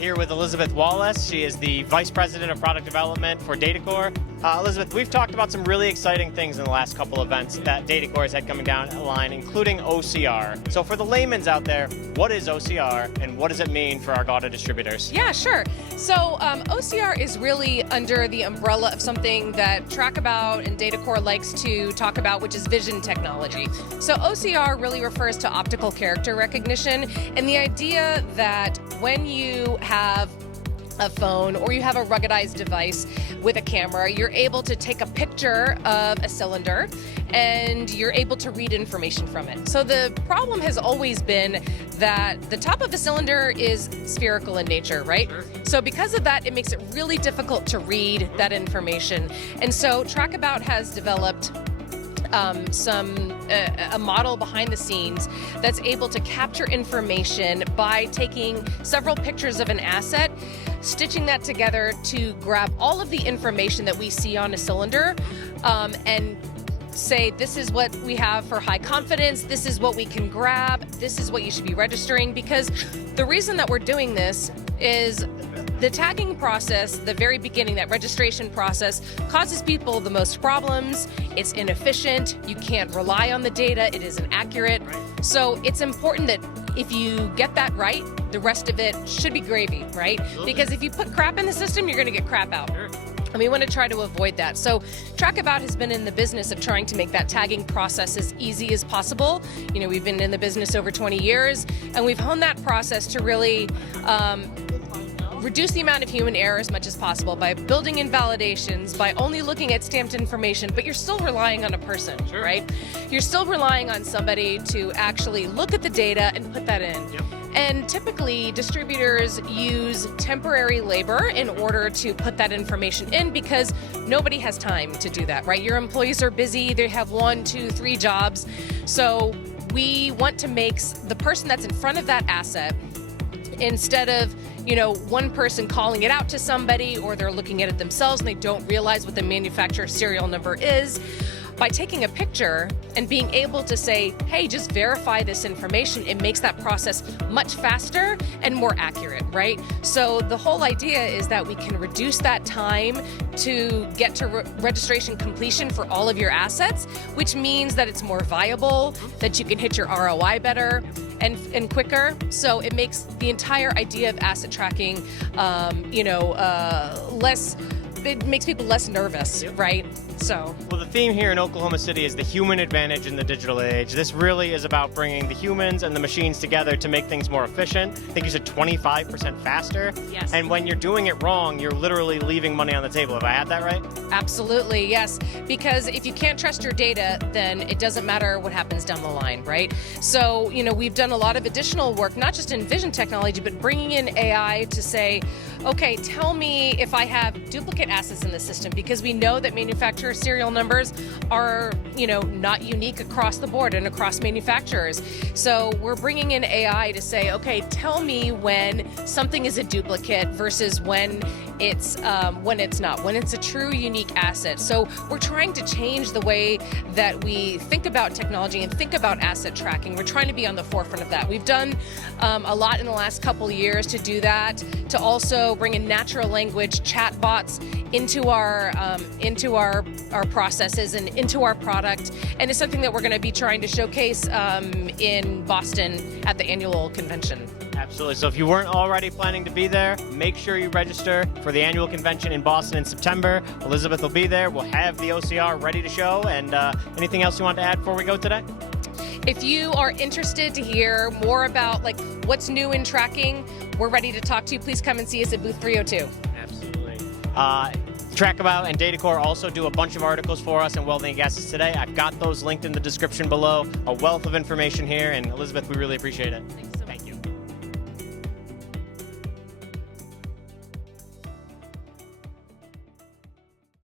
here with Elizabeth Wallace. She is the Vice President of Product Development for Datacor. Elizabeth, we've talked about some really exciting things in the last couple events that Datacor has had coming down the line, including OCR. So for the layman's out there, what is OCR and what does it mean for our GAWDA distributors? Yeah, sure. So OCR is really under the umbrella of something that Trackabout and Datacor likes to talk about, which is vision technology. So OCR really refers to optical character recognition, and the idea that when you have a phone or you have a ruggedized device with a camera, you're able to take a picture of a cylinder and you're able to read information from it. So the problem has always been that the top of a cylinder is spherical in nature, right? Sure. So because of that, it makes it really difficult to read that information. And so Trackabout has developed a model behind the scenes that's able to capture information by taking several pictures of an asset, stitching that together to grab all of the information that we see on a cylinder, and say this is what we have for high confidence, this is what we can grab, this is what you should be registering. Because the reason that we're doing this is the tagging process, the very beginning, that registration process, causes people the most problems. It's inefficient, you can't rely on the data, it isn't accurate. Right. So it's important that if you get that right, the rest of it should be gravy, right? Absolutely. Because if you put crap in the system, you're gonna get crap out. Sure. And we want to try to avoid that. So Trackabout has been in the business of trying to make that tagging process as easy as possible. You know, we've been in the business over 20 years, and we've honed that process to really reduce the amount of human error as much as possible by building in validations, by only looking at stamped information, but you're still relying on a person, sure, right? You're still relying on somebody to actually look at the data and put that in. Yep. And typically, distributors use temporary labor in order to put that information in because nobody has time to do that, right? Your employees are busy, they have 1, 2, 3 jobs. So we want to make the person that's in front of that asset, instead of one person calling it out to somebody, or they're looking at it themselves and they don't realize what the manufacturer serial number is, by taking a picture and being able to say, hey, just verify this information, it makes that process much faster and more accurate, right? So the whole idea is that we can reduce that time to get to registration completion for all of your assets, which means that it's more viable, that you can hit your ROI better and quicker. So it makes the entire idea of asset tracking, it makes people less nervous, yep, right? So. Well, the theme here in Oklahoma City is the human advantage in the digital age. This really is about bringing the humans and the machines together to make things more efficient. I think you said 25% faster. Yes. And when you're doing it wrong, you're literally leaving money on the table. Have I had that right? Absolutely, yes. Because if you can't trust your data, then it doesn't matter what happens down the line, right? So, we've done a lot of additional work, not just in vision technology, but bringing in AI to say, okay, tell me if I have duplicate assets in the system, because we know that manufacturer serial numbers are, not unique across the board and across manufacturers. So we're bringing in AI to say, okay, tell me when something is a duplicate versus when it's not, when it's a true unique asset. So we're trying to change the way that we think about technology and think about asset tracking. We're trying to be on the forefront of that. We've done a lot in the last couple of years to do that, to also bring in natural language chatbots into our processes and into our product, and it's something that we're going to be trying to showcase in Boston at the annual convention. Absolutely. So if you weren't already planning to be there, make sure you register for the annual convention in Boston in September. Elizabeth will be there. We'll have the OCR ready to show. And anything else you want to add before we go today? If you are interested to hear more about what's new in tracking, we're ready to talk to you. Please come and see us at booth 302. Absolutely. Trackabout and Datacor also do a bunch of articles for us in welding and gases today. I've got those linked in the description below. A wealth of information here, and Elizabeth, we really appreciate it.